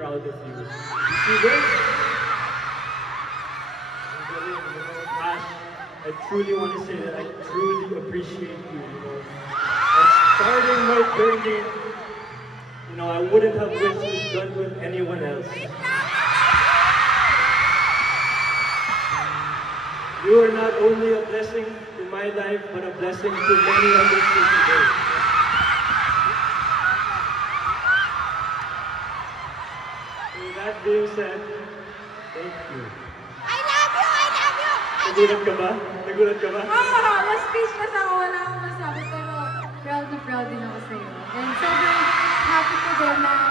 proud of you. See this? Ash, I truly want to say that I truly appreciate you, you know. And starting my journey, you know, I wouldn't have wished it done with anyone else. You are not only a blessing in my life, but a blessing to many others here today. With that being said, thank you. I love you! I love you! Nagulat ka ba? Nagulat ka ba? Oo, na-speechless ako. Wala akong masabi. Pero proud na proud din ako sa'yo. And sobrang happy ko din na